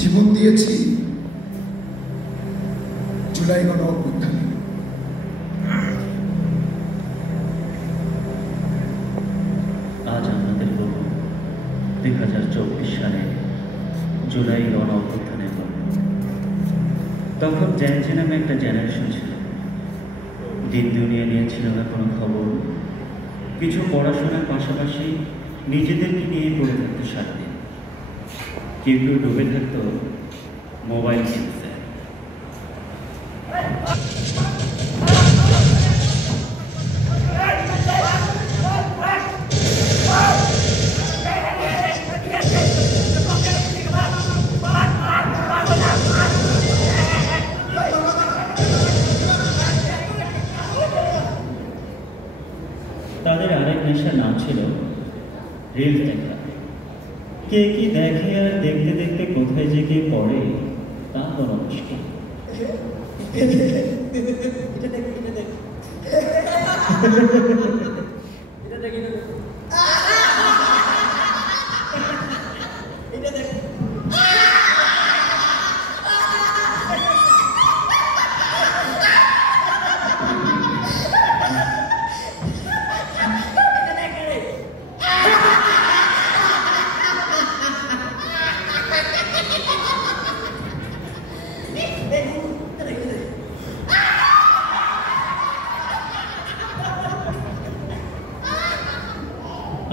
জীবন দিয়েছি জুলাই গণ অভ্যুত্থানে। আজ আমাদের বলব 2024 সালে জুলাই গণ অভ্যুত্থানের গল্প। তখন জেনজি নামে একটা জেনারেশন ছিল, দিন দুনিয়া নিয়ে ছিল না কোনো খবর, কিছু পড়াশোনার পাশাপাশি নিজেদেরকে নিয়ে পড়ে থাকতো সারাদিন। কেউ কেউ ডুবে থাকতো মোবাইল গেমসে। তাদের আরেক নেশার নাম ছিল রিলস দেখা। কে কি দেখে আর দেখতে দেখতে কোথায় যে কে পড়ে তা বলা মুশকিল।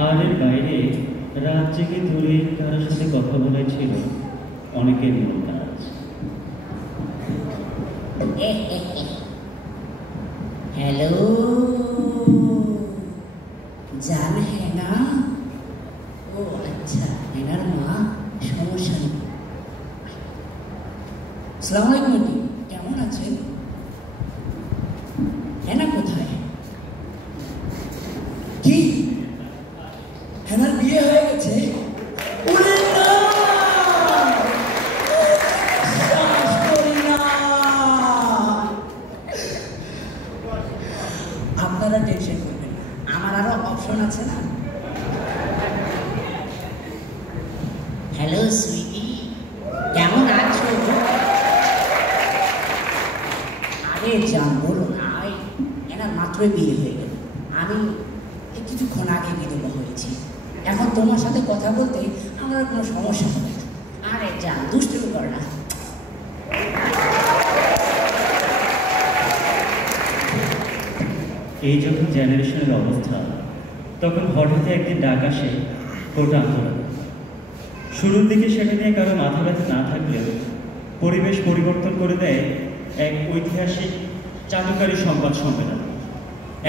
আর এর বাইরে রাত জেগে দূরে কারোর সাথে কথা বলেছিল অনেকের মন কাজ। হ্যালো জান হেনা? ও আচ্ছা, হেনার মা, সমস্যা নেই। আসসালামু আলাইকুম আন্টি, কেমন আছেন? হেনা কোথায়? কি হেনার বিয়ে হয়ে গেছে? আপনারা টেনশন করবেন, আমার আরো অপশন আছে না। হ্যালো সুইটি, কেমন আছো? আরে জান বলো না, এনার মাত্রই বিয়ে হয়ে গেল। আমি কিছুক্ষণ আগে বিধবা হয়েছি, এখন তোমার সাথে কথা বলতে আমার কোনো সমস্যা হবে না। আরে জান দুষ্টুমি কর না। এই যখন জেনারেশনের অবস্থা, তখন হঠাৎ একদিন ডাক আসে কোটা আন্দোলন। শুরুর দিকে সেটা নিয়ে কারো মাথা ব্যথা না থাকলেও পরিবেশ পরিবর্তন করে দেয় এক ঐতিহাসিক চাটুকারী সংবাদ সম্মেলন।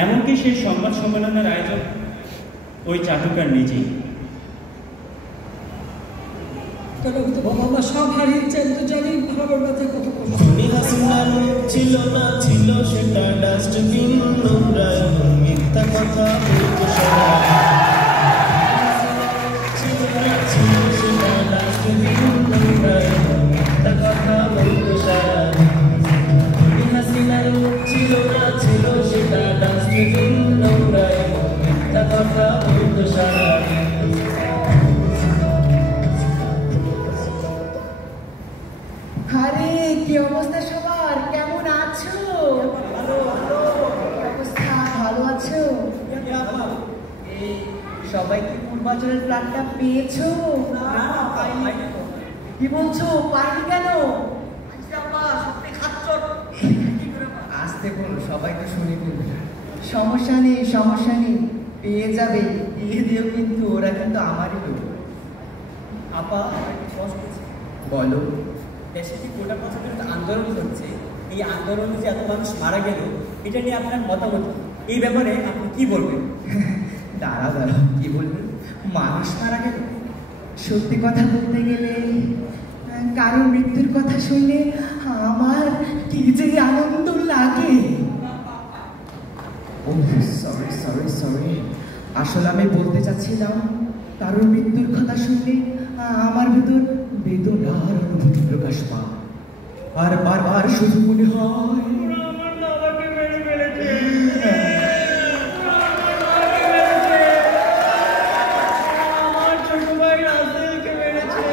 এমনকি সেই সংবাদ সম্মেলনের আয়োজন ওই চাটুকার নিজেই। আমরা সব হারিয়েছেন তো জানি, ভাবার ব্যথা কত কষ্ট। ছিল না ছিল সেটা ডাস্টবিন, নোংরায় মিথ্যা কথা বলতো সারা। ছিল না ছিল সেটা ডাস্টবিন, নোংরায় মিথ্যা কথা বলতো সারা। হাসিনার ছিল না ছিল সেটা ডাস্টবিন, নোংরায় মিথ্যা কথা বলতো সারা। আরে কি অবস্থা সবার, কেমন আছো? অবস্থা ভালো আছো? সবাই কি পূর্বাচলের প্ল্যানটা পেয়েছো? কি বলছো, পাইনি কেন? আসতে বলো, সবাই তো শুনে ফেলবে। সমস্যা নেই, পেয়ে যাবে। দিয়ে দিও, কিন্তু ওরা কিন্তু আমারই লোক। আপা বলো। দেশে যে কোটা প্রচারের আন্দোলন হচ্ছে, এই আন্দোলনে যে এত মানুষ মারা গেল, এটা নিয়ে আপনার মতামত কি? এই ব্যাপারে আপনি কি বলবেন? দাঁড়াও, কি বলবেন? মানুষ মারা গেল? সত্যি কথা বলতে গেলে কারো মৃত্যুর কথা শুনলে আমার কি যে আনন্দ লাগে। সরি, আসলে আমি বলতে চাচ্ছিলাম, কারোর মৃত্যুর কথা শুনলে আমার ভিতর বেদনার অনুভূতি প্রকাশ পায়, আর বারবার শুধু মনে হয় আমার বাবাকে মেরে ফেলেছে। আমার ছোট ভাই রাসেলকে মেরেছে।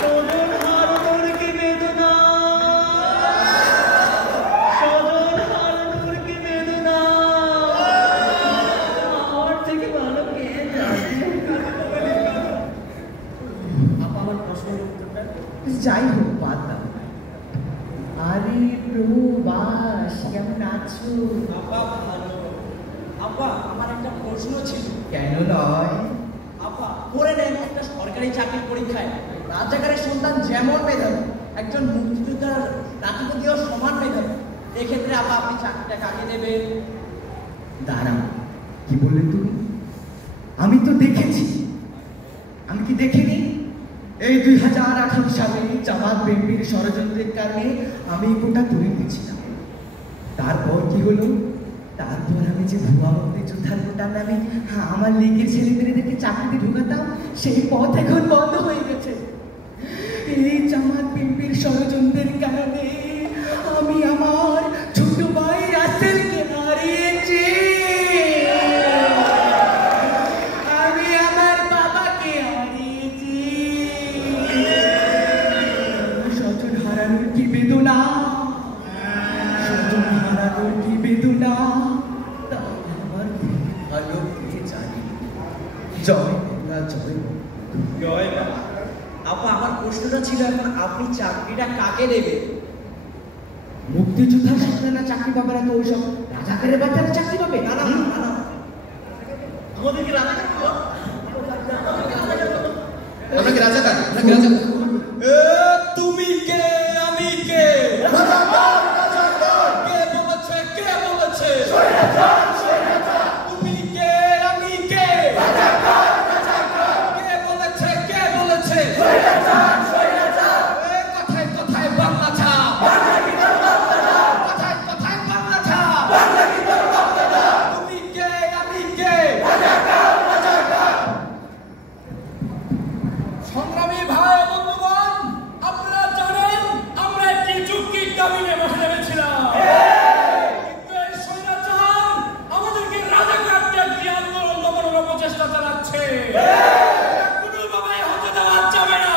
সজল হারুনুর কি বেদনা, সজল হারুনুর কি বেদনা। আমার থেকে ভালো কে জানে? আপা, আমার প্রশ্নের উত্তরটা যাই হোক, বাদ দাও। আরে প্রবাস, কেমন আছো? আপা ভালো। আপা, আমার একটা প্রশ্ন ছিল। কেন নয়? আপা, করে নেন একটা সরকারি চাকরির পরীক্ষায় রাজাকারের সন্তান যেমন মেধাবী, একজন মুক্তিযোদ্ধার রাজনীতিও সমান মেধাবী, এক্ষেত্রে আপা আপনি চাকরিটা কাকে দেবেন? দাঁড়াও, কি বললে তুমি? আমি তো দেখেছি। আমি কি দেখিনি? এই 2018 সালে জামাত বিএনপির ষড়যন্ত্রের কারণে আমি কোটা তুলে দিয়েছিলাম। তারপর কি হলো? তারপর আমি যে ভুয়া মুক্তিযোদ্ধার কোটার নামে আমার লীগের ছেলেমেয়েদেরকে চাকরিতে ঢুকাতাম, সেই পথ এখন বন্ধ হয়ে গেছে। এই জামাত বিএনপির ষড়যন্ত্রের কারণে আমি আমার ছোট ভাই রাসেলকে হারিয়েছি। আমি আমার বাবাকে হারিয়েছি। সজল হারানোর কি বেদনা, সজল হারানোর কি বেদনা, তা আমার ভালো করে জানি। জয় বাংলা, জয় জয় বাবা। আপা, আমার প্রশ্নটা ছিল এখন আপনি চাকরিটা কাকে দেবেন? মুক্তিযোদ্ধার সন্তানরা চাকরি পাবে না তো ওইসব রাজাকারের বাচ্চারা চাকরি পাবে? না না না না, আমাদেরকে রাজাকার বলো। আমরা কি রাজাকার? তুমি কে, আমি কে? কে বলেছে? তুমি কে, আমি কে? কে বলেছে? কথায় কথায় বাংলা ছাপ, কথায় কথায় বাংলা ছাপ। তুমি কে, আমি কে? সংগ্রামী ভাই বন্ধুগণ, আপনারা জানেন আমরা একটি চুক্তির দাবি নিয়ে বসে নেমেছিলাম, কিন্তু এই স্বৈরাচার আমাদেরকে রাজাকার ত্যাগী আন্দোলন দমনের অপচেষ্টা চালাচ্ছে। এটা কোনোভাবেই হতে দেওয়া যাবে না।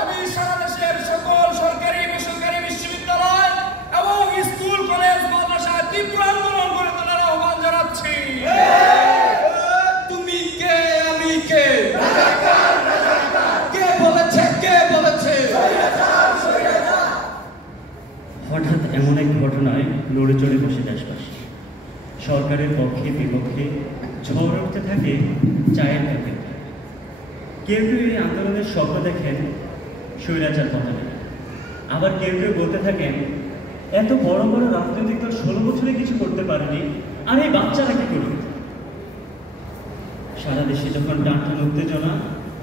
আমি সারা দেশের সকল সরকারি বেসরকারি বিশ্ববিদ্যালয় এবং স্কুল কলেজ মাদ্রাসায় তীব্র আন্দোলন করে তোলার আহ্বান জানাচ্ছি। তুমি কে, আমি কে? কে বলেছে? হঠাৎ এমন এক ঘটনায় লড়ে চড়ে বসে দেশবাসী। সরকারের পক্ষে বিপক্ষে ঝড় উঠতে থাকে চায়ের কাপে। কেউ কেউ এই আন্দোলনের স্বপ্ন দেখেন স্বৈরাচার পতনে, আবার কেউ কেউ বলতে থাকেন এত বড় বড় রাজনৈতিক দল 16 বছরে কিছু করতে পারেনি, আর এই বাচ্চারা কি করবে? সারা দেশে যখন টানটান উত্তেজনা,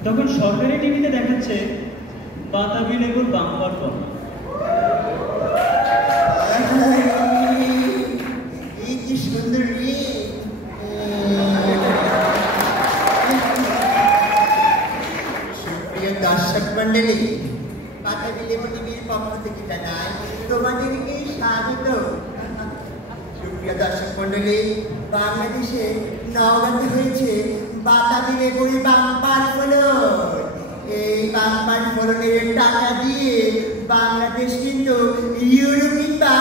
তখন সরকারি টিভিতে দেখাচ্ছে বাতাবি লেবুর বাম্পার পর। কি সুন্দর রে। সুপ্রিয় দর্শক মন্ডলী, বাতাবি লেবু টিভির পক্ষ থেকে জানাই তোমাদেরকে স্বাগত। সুপ্রিয় দর্শক মন্ডলী, বাংলাদেশে নওগাঁতে হয়েছে বাতাবি লেবুর বাম্পার ফলন। এই বাম্পার ফলনের টাকা দিয়ে বাংলাদেশ কিন্তু ইউরোপ কিংবা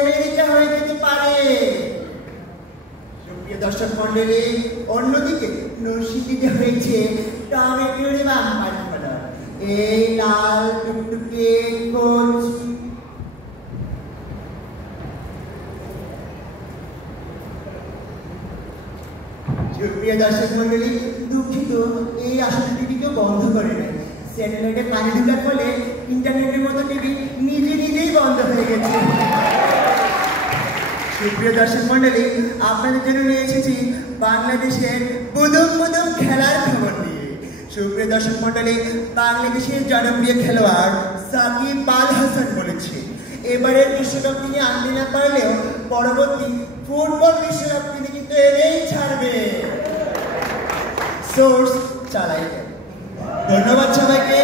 আমেরিকা হয়ে যেতে পারে। সুপ্রিয় দর্শক মন্ডলী, অন্যদিকে নরসিংদীতে হয়েছে টমেটোর বাম্পার ফলন। এই লাল টুকটুকে কচি সুপ্রিয় দর্শক মন্ডলী, দুঃখিত, এই আসল টিভিকেও বন্ধ করে নেয়। স্যাটেলাইটে পানি ঢোকার ফলে ইন্টারনেটের মতো টিভি নিজে নিজেই বন্ধ হয়ে গেছে। সুপ্রিয় দর্শক মন্ডলী, আপনাদের জন্য নিয়ে এসেছি বাংলাদেশের বুদুম বুদুম খেলার খবর নিয়ে। সুপ্রিয় দর্শক মন্ডলী, বাংলাদেশের জনপ্রিয় খেলোয়াড় সাকিব আল হাসান বলেছে, এবারের বিশ্বকাপ তিনি আনতে না পারলেও পরবর্তী ফুটবল বিশ্বকাপ তিনি কিন্তু এনেই ছাড়বে। সোর্স চালাই। ধন্যবাদ সবাইকে।